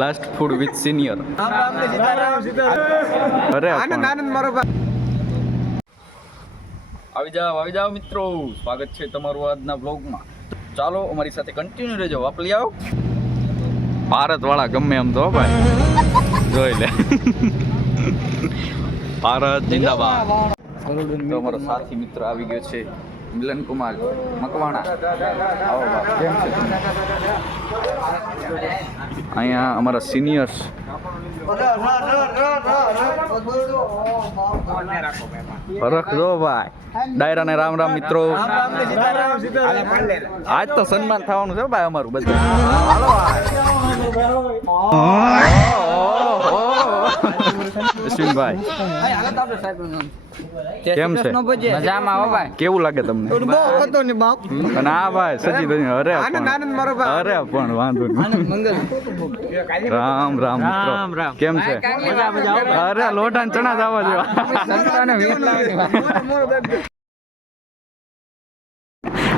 Last food with senior અરે આનંદ આનંદ મારો આવી જાઓ આવી જાઓ મિત્રો. સ્વાગત છે તમારું આજના બ્લોગમાં ચાલો અમારી સાથે કન્ટિન્યુ રહેજો. વાપલી આવો. ભારત વાળા ગમે એમ તો ભાઈ. જોઈ લે. ભારત જિંદાબાદ. તો અમારો સાથી મિત્ર આવી ગયો છે. મિલન કુમાર મકવાણા. આવો કેમ છે? અહીંયા અમારા સિનિયર્સ. ફરક જો ભાઈ. ડાયરા ને રામ રામ મિત્રો. આજ તો સન્માન થવાનું છે ભાઈ અમારું બધું. અશ્વિનભાઈ કેમ છે? મજામાં હો ભાઈ. કેવું લાગે તમને? બહુ હતો ને બાપ. અને આ ભાઈ સજી ભાઈ, અરે આનંદ મારો ભાઈ. અરે પણ વાંધો નહીં. રામ રામ રામ રામ. કેમ છે? અરે લોઢા ચણા જવા જેવા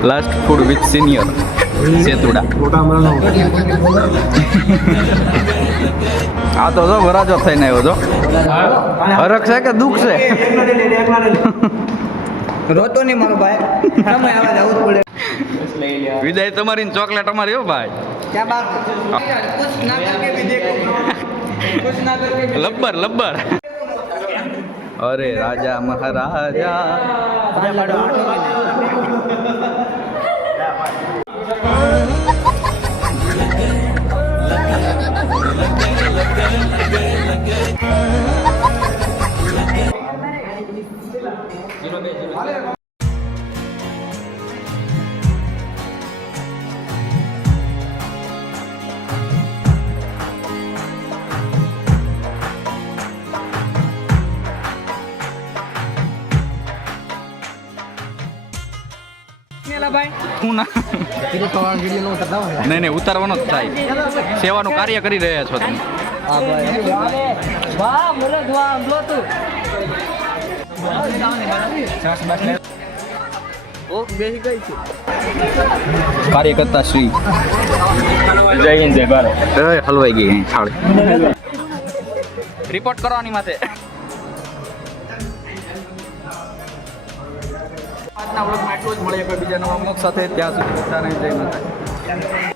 લાસ્ટ ફૂડ વિથ સિનિયર સેતુડા આ તો જો વરાજો થઈને આવ્યો છો હરખ છે કે દુઃખ છે? રોતો નહીં મારો ભાઈ. તમે આવા જવું પડે. વિદાય તમારી ને ચોકલેટ અમારી હો ભાઈ. ક્યાં બાત કુછ ના કરકે ભી દેખો. કુછ ના કરકે લબ્બર લબ્બર. અરે રાજા મહારાજા. હું ના? નહીં નહીં ઉતારવાનો જ થાય. સેવાનું કાર્ય કરી રહ્યા છો તમે. કાર્યકર્તા શ્રી. જય હિન્દ જય ભારત. હલવાઈ ગઈ થાળી. રિપોર્ટ કરવાની માથે. આજના વ્લોગમાં એટલું જ. મળીએ કોઈ બીજા નવા બ્લોગ સાથે. ત્યાં સુધી બધાને જય માતા